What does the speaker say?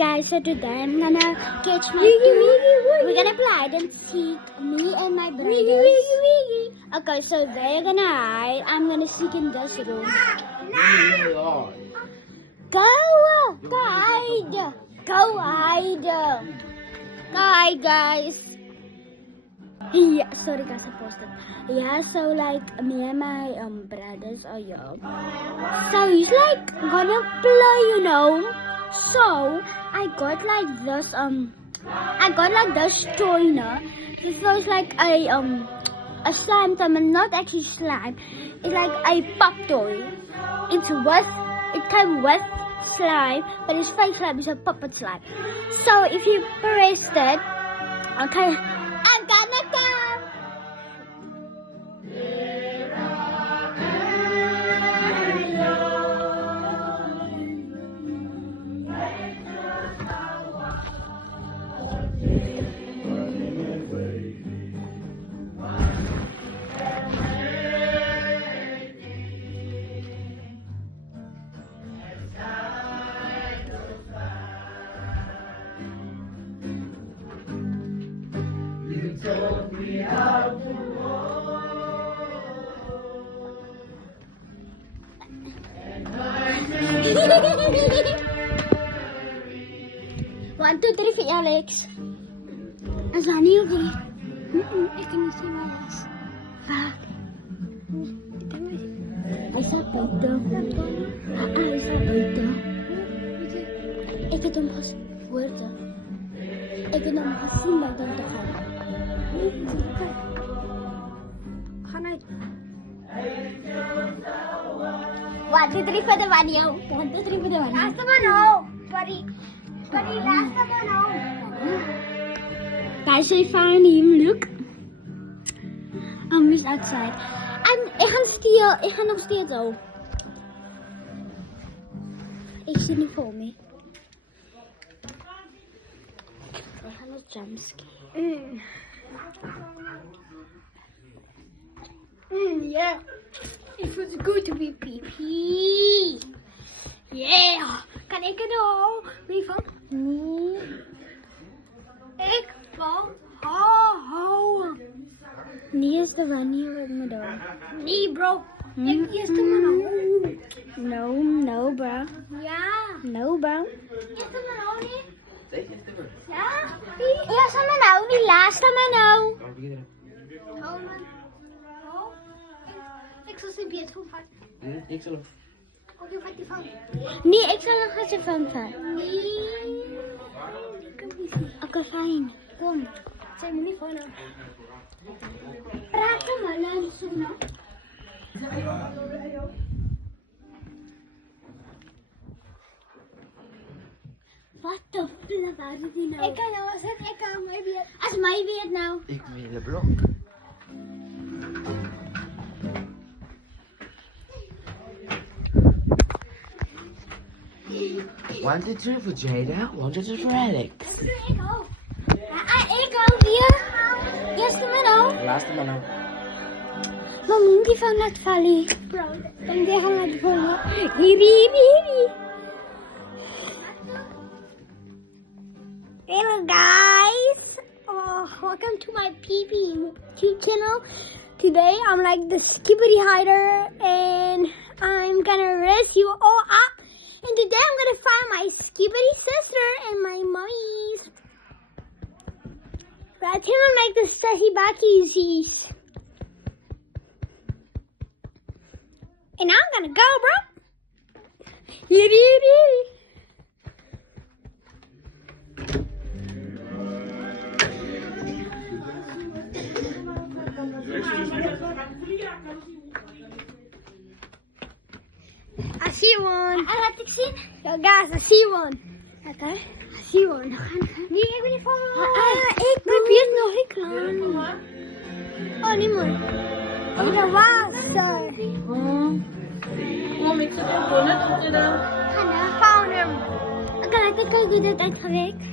Guys, so today I'm gonna catch my two. We're gonna play hide and seek, me and my brothers. Okay, so they're gonna hide. I'm gonna seek in this room. Go hide! Go hide! Go hide, guys! Yeah, sorry guys, I posted. Yeah, so like me and my brothers are young. So he's like gonna play, you know. So I got like this toy, no? This was like a slime time, and not actually slime. It's like a pop toy. It came with slime, but it's fake slime. It's a puppet slime. So if you press it, okay, I'm gonna go. Taught me how to One, two, three, four, Alex. Is dat niet oké? Ik kan niet zien waar hij is. Waar? Hij staat buiten. Hij staat buiten. Ik heb hem gehoord. Ik heb hem gezien met hem te gaan. Ga uit. 1, 2, 3 for the video. 1, 2, 3 for the video. Last one, no. Sorry. Sorry, last one, no. Guys, I found him. Look. He's outside. Ik ga nog steeds zo. Ik zie nu voor me. We gaan een jumpscare. Yeah. It was good to be pee. Yeah. Kan ik er nou? Wie van? Nee. Ik van ho. Nee is de wanneer met me door. Nee bro. Ik is de man. No bro. Ja. No bro. Is de man ook niet? Ja? Ja, is de man ook niet. Laatste man ook. Ik zal ze beet goed vatten. Ik zal Nee, ik zal nog eens even van. Nee. Oké, fijn. Kom. Zijn we niet van hem? Praat hem maar, luister nou. Wat de flip, waar zit hij nou? Ik kan nou eens het, ik kan mij weer. Als mij weer nou. Ik wil een blok. One, two, three for Jada. 1, 2, 3 for Alex. Ik ook. Ik ook hier. Eerste man ook. Laatste man ook. Mami, die van het vallen. Bro, dan die gaan het vallen. Hibi. Hello guys. Welcome to my PP YouTube channel. Today I'm like the skibbity hider and I'm gonna rescue all up. And today I'm gonna find my skibbity sister and my mummies. Right here I'm like the stuffy backies. And I'm gonna go, bro. Yippee. I see one. Laat ik zien. Yo guys, I see one. Okay. I see one. Nee, ik ben niet van me. Ik probeer het nog. Ik kan niet. Oh, niet mooi. Oh, dat was daar. Kom, ik zit in bonnet. Found him. Okay, I think I did it uitgewerkt.